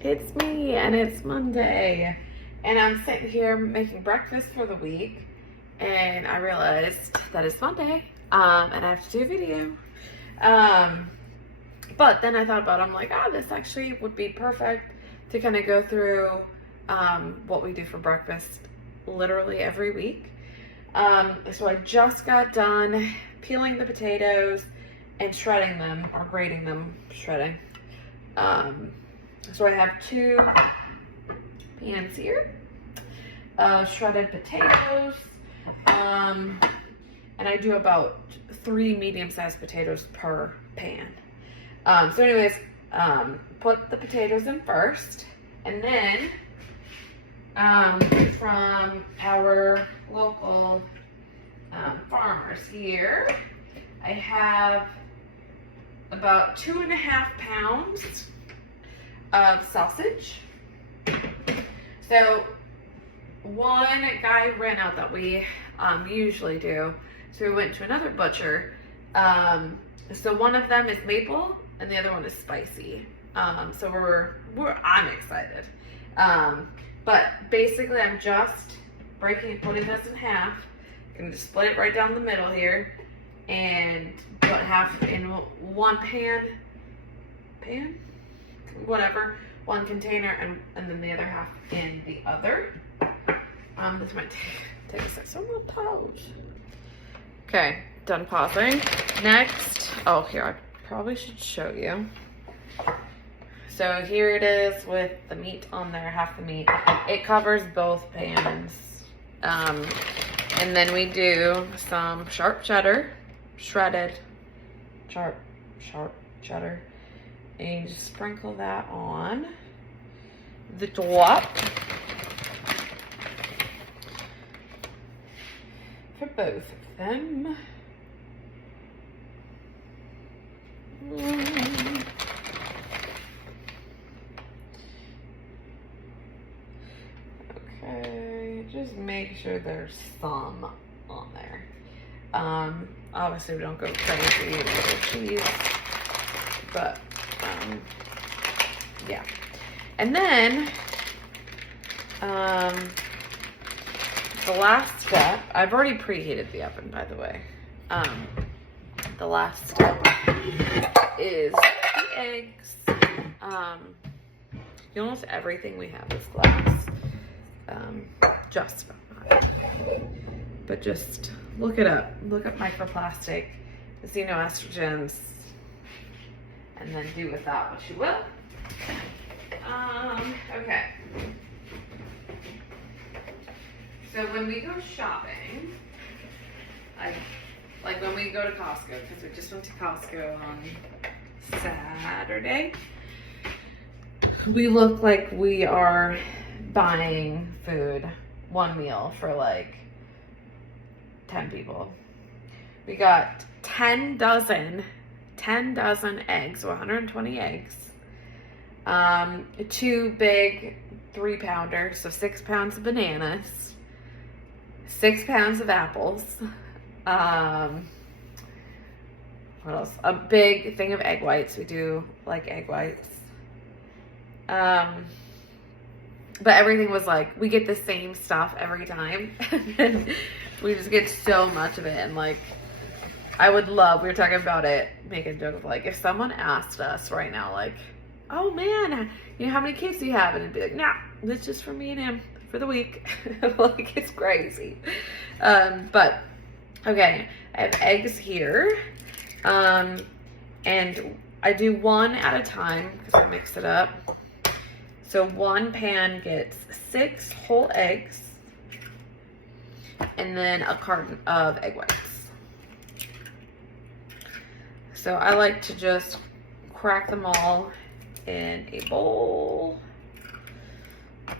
It's me, and it's Monday, and I'm sitting here making breakfast for the week, and I realized that it's Monday, and I have to do a video. But then I thought about it, I'm like, this actually would be perfect to kind of go through what we do for breakfast literally every week. So I just got done peeling the potatoes and shredding them, or grating them, shredding. So I have 2 pans here, shredded potatoes, and I do about 3 medium-sized potatoes per pan. So anyways, put the potatoes in first, and then from our local farmers here, I have about 2.5 pounds of sausage. So one guy ran out that we usually do, so we went to another butcher. So one of them is maple and the other one is spicy. So I'm excited. But basically I'm just putting this in half. I'm gonna just split it right down the middle here and put half in one whatever, one container, and then the other half in the other. This might take a second, so I'm gonna pause. Okay, done pausing. Next, here, I probably should show you. So here it is with the meat on there, half the meat. It covers both pans. And then we do some sharp cheddar, shredded sharp cheddar. And you just sprinkle that on the top for both of them. Okay, just make sure there's some on there. Obviously we don't go crazy with cheese, but yeah. And then the last step, I've already preheated the oven, by the way. The last step is the eggs. Almost everything we have is glass. Just not. But just look it up. Look up microplastic, the xenoestrogens, and then do with that what you will. Okay. So when we go shopping, like when we go to Costco, because we just went to Costco on Saturday, we look like we are buying food, one meal for like 10 people. We got 10 dozen eggs, so 120 eggs. 2 big 3-pounders, so 6 pounds of bananas, 6 pounds of apples. What else? A big thing of egg whites. We do like egg whites. But everything was like, we get the same stuff every time. And we just get so much of it. And like, we were talking about it, making a joke of like, if someone asked us right now, like, oh man, how many kids do you have? And it'd be like, nah, it's just for me and him for the week. Like, it's crazy. But okay, I have eggs here. And I do one at a time because I mix it up. So one pan gets 6 whole eggs and then a carton of egg whites. So I like to just crack them all in a bowl.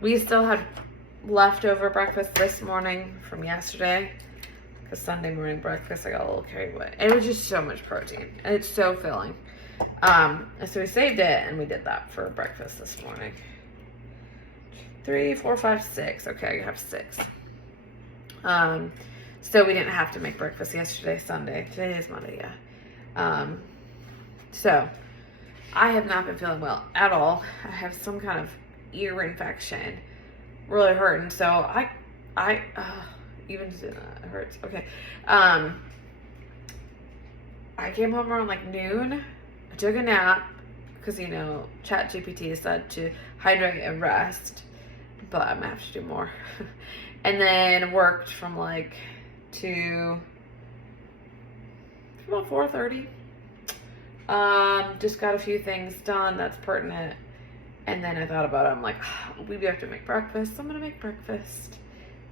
We still had leftover breakfast this morning from yesterday, because Sunday morning breakfast I got a little carried away. It was just so much protein, and it's so filling. So we saved it, and we did that for breakfast this morning. 3, 4, 5, 6. Okay, I have 6. So we didn't have to make breakfast yesterday, Sunday. Today is Monday, yeah. So I have not been feeling well at all. I have some kind of ear infection, really hurting. So even it hurts. Okay. I came home around like noon. I took a nap because, you know, ChatGPT said to hydrate and rest, but I'm gonna have to do more. And then worked from like about 4:30. Just got a few things done that's pertinent. And then I thought about it. I'm like, we have to make breakfast. So I'm gonna make breakfast.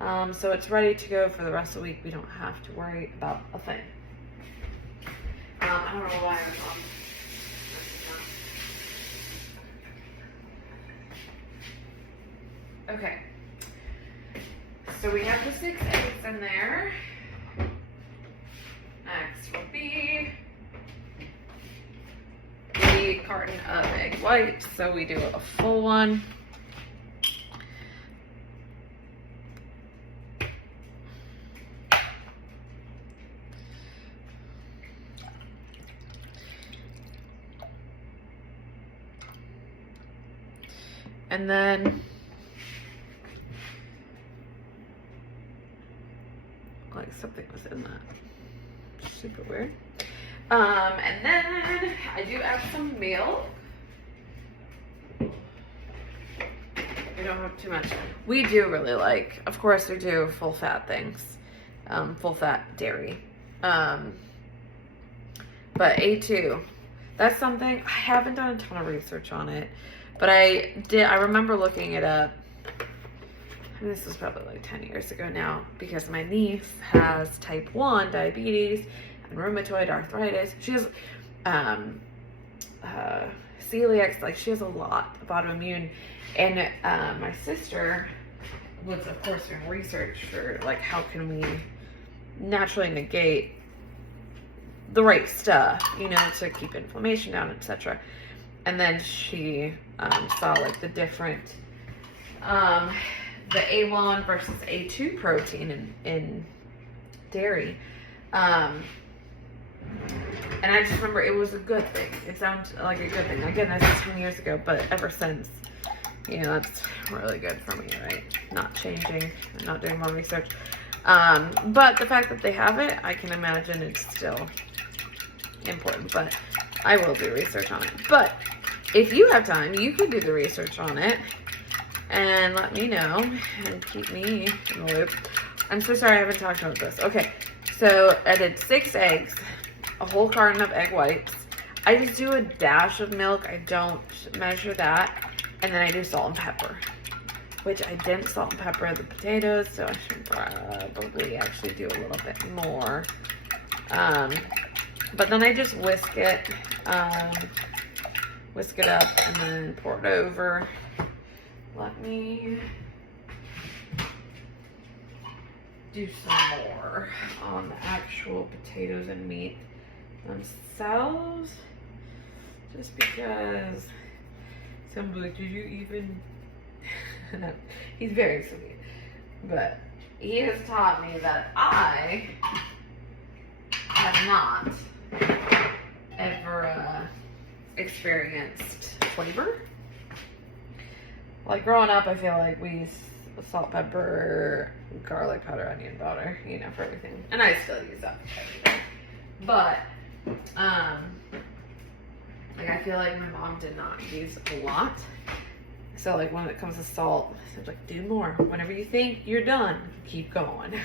So it's ready to go for the rest of the week. We don't have to worry about a thing. I don't know why I was on. Okay. So we have the 6 eggs in there. Next will be the carton of egg whites. So we do a full one. And then like something was in that. Super weird. And then I do add some milk. We don't have too much. We do really like, of course we do full fat things. Full fat dairy. But A2, that's something, I haven't done a ton of research on it, but I remember looking it up. And this was probably like 10 years ago now, because my niece has type 1 diabetes and rheumatoid arthritis. She has celiac, like she has a lot of autoimmune. And my sister was, of course, doing research for like how can we naturally negate the right stuff, you know, to keep inflammation down, etc. And then she saw like the different the A1 versus A2 protein in dairy. And I just remember it was a good thing. It sounded like a good thing. Again, that's 10 years ago, but ever since, you know, that's really good for me, right? Not changing, not doing more research. But the fact that they have it, I can imagine it's still important, but I will do research on it. But if you have time, you can do the research on it and let me know and keep me in the loop. I'm so sorry I haven't talked about this. Okay, so I did 6 eggs, a whole carton of egg whites. I just do a dash of milk. I don't measure that. And then I do salt and pepper, which I didn't salt and pepper the potatoes, so I should probably actually do a little bit more. But then I just whisk it up and then pour it over. Let me do some more on the actual potatoes and meat themselves, just because somebody, did you even? He's very sweet, but he has taught me that I have not ever experienced flavor. Like growing up, I feel like we used salt, pepper, garlic powder, onion powder, you know, for everything. And I still use that for everything. But, like I feel like my mom did not use a lot. So like when it comes to salt, it's like do more. Whenever you think you're done, keep going.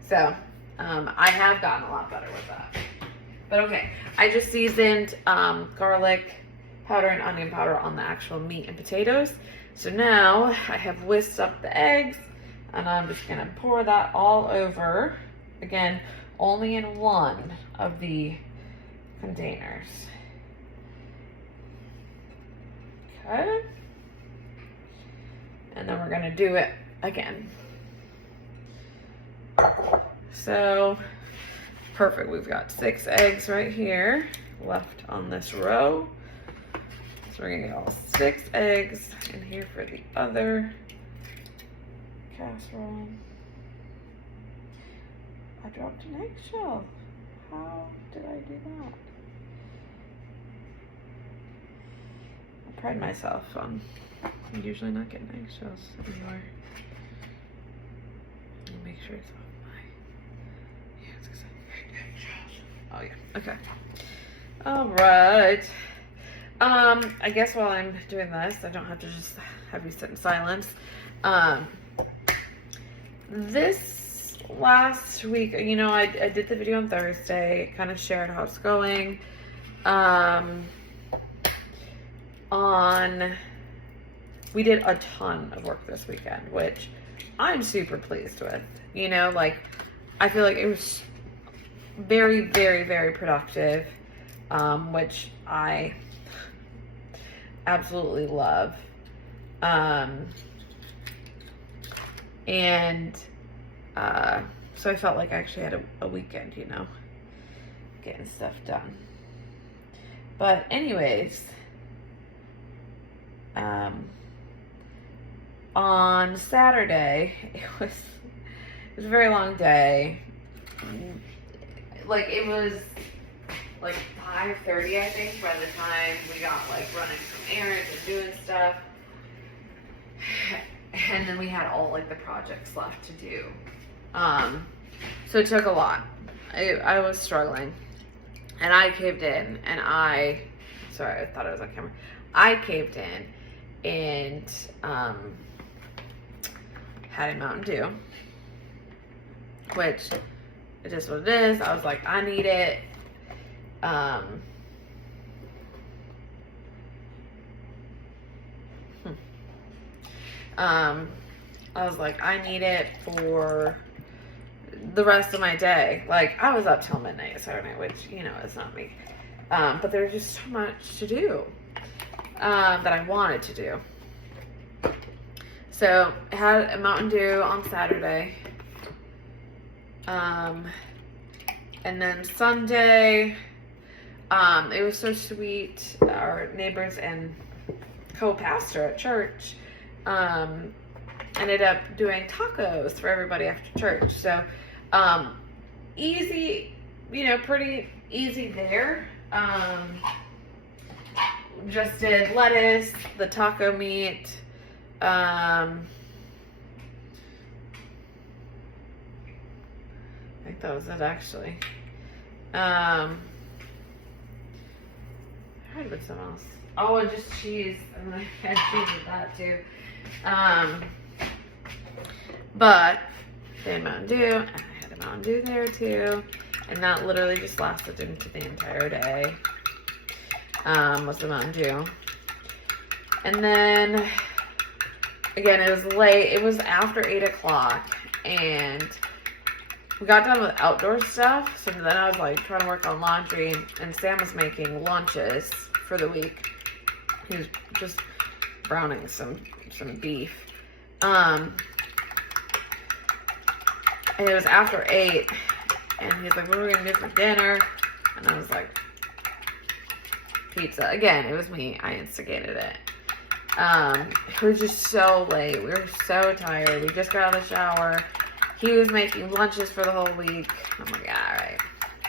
So, I have gotten a lot better with that. But okay, I just seasoned garlic powder and onion powder on the actual meat and potatoes. So now I have whisked up the eggs and I'm just gonna pour that all over. Again, only in one of the containers. Okay. And then we're gonna do it again. So, perfect. We've got 6 eggs right here left on this row. So we're gonna get all 6 eggs in here for the other casserole. I dropped an eggshell. How did I do I pride myself on usually not getting eggshells anywhere. Let me make sure it's off my hands because I hate eggshells. Oh yeah, okay. All right. I guess while I'm doing this, I don't have to just have you sit in silence. This last week, you know, I did the video on Thursday, kind of shared how it's going. We did a ton of work this weekend, which I'm super pleased with. You know, like, I feel like it was very, very, very productive, which I absolutely love. So I felt like I actually had a weekend, you know, getting stuff done. But anyways, on Saturday, it was a very long day. Like, it was like 5:30, I think, by the time we got like running some errands and doing stuff. And then we had all like the projects left to do. So it took a lot. I was struggling. And I caved in, and sorry, I thought I was on camera. I caved in and had a Mountain Dew, which it is what it is. I was like, I need it. I was like, I need it for the rest of my day. Like, I was up till midnight Saturday night, which, you know, is not me. But there's just so much to do that I wanted to do. So I had a Mountain Dew on Saturday. And then Sunday, it was so sweet. Our neighbors and co-pastor at church ended up doing tacos for everybody after church. So easy, you know, pretty easy there. Just did lettuce, the taco meat, I think that was it, actually. There had been something else. Oh, and just cheese. And then I had cheese with that too. But they had Mountain Dew, and I had a Mountain Dew there too. And that literally just lasted into the entire day. Was the Mountain Dew. And then, again, it was late. It was after 8 o'clock. And we got done with outdoor stuff. So then I was like trying to work on laundry. And Sam was making lunches for the week. He was just browning some beef. And it was after 8. And he's like, what are we going to do for dinner? And I was like, pizza. Again, it was me. I instigated it. It was just so late. We were so tired. We just got out of the shower. He was making lunches for the whole week. I'm like, all right.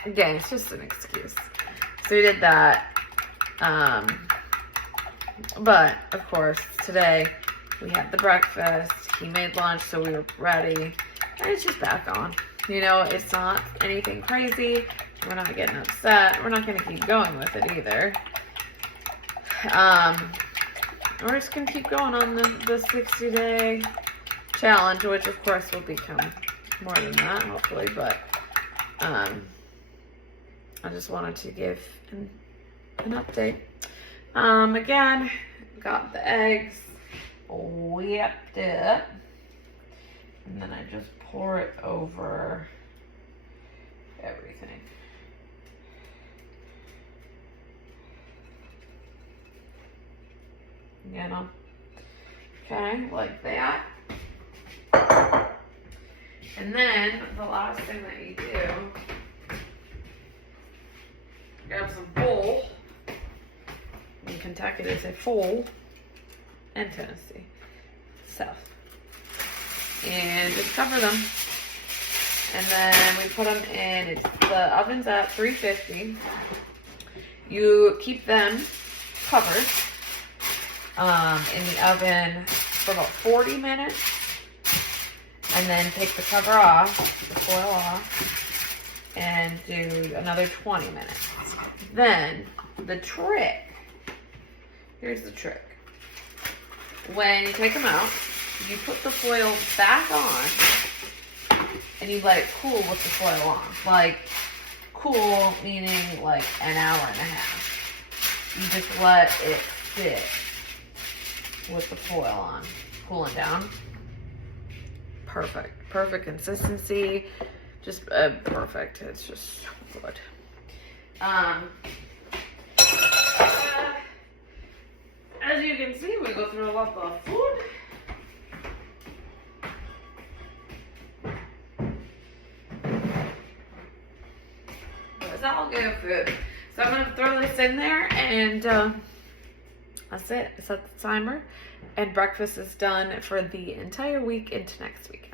Again, it's just an excuse. So we did that. But, of course, today we had the breakfast. He made lunch, so we were ready. And it's just back on. You know, it's not anything crazy. We're not getting upset. We're not going to keep going with it either. We're just going to keep going on the 60-day challenge, which, of course, will become more than that, hopefully. But I just wanted to give an update. Again, got the eggs whipped up. And then I just pour it over everything. You know? Okay, like that. And then the last thing that you do, grab some foil. In Kentucky, they say foil. And Tennessee. So. And just cover them. And then we put them in, the oven's at 350. You keep them covered in the oven for about 40 minutes. And then take the cover off, the foil off, and do another 20 minutes. Then, the trick, here's the trick. When you take them out, you put the foil back on, and you let it cool with the foil on. Like, cool meaning like an hour and a half. You just let it sit with the foil on, cooling down. Perfect consistency, just perfect. It's just good. As you can see, we go through a lot of food. It's all good food. So I'm gonna throw this in there, and that's it. Set the timer, and breakfast is done for the entire week into next week.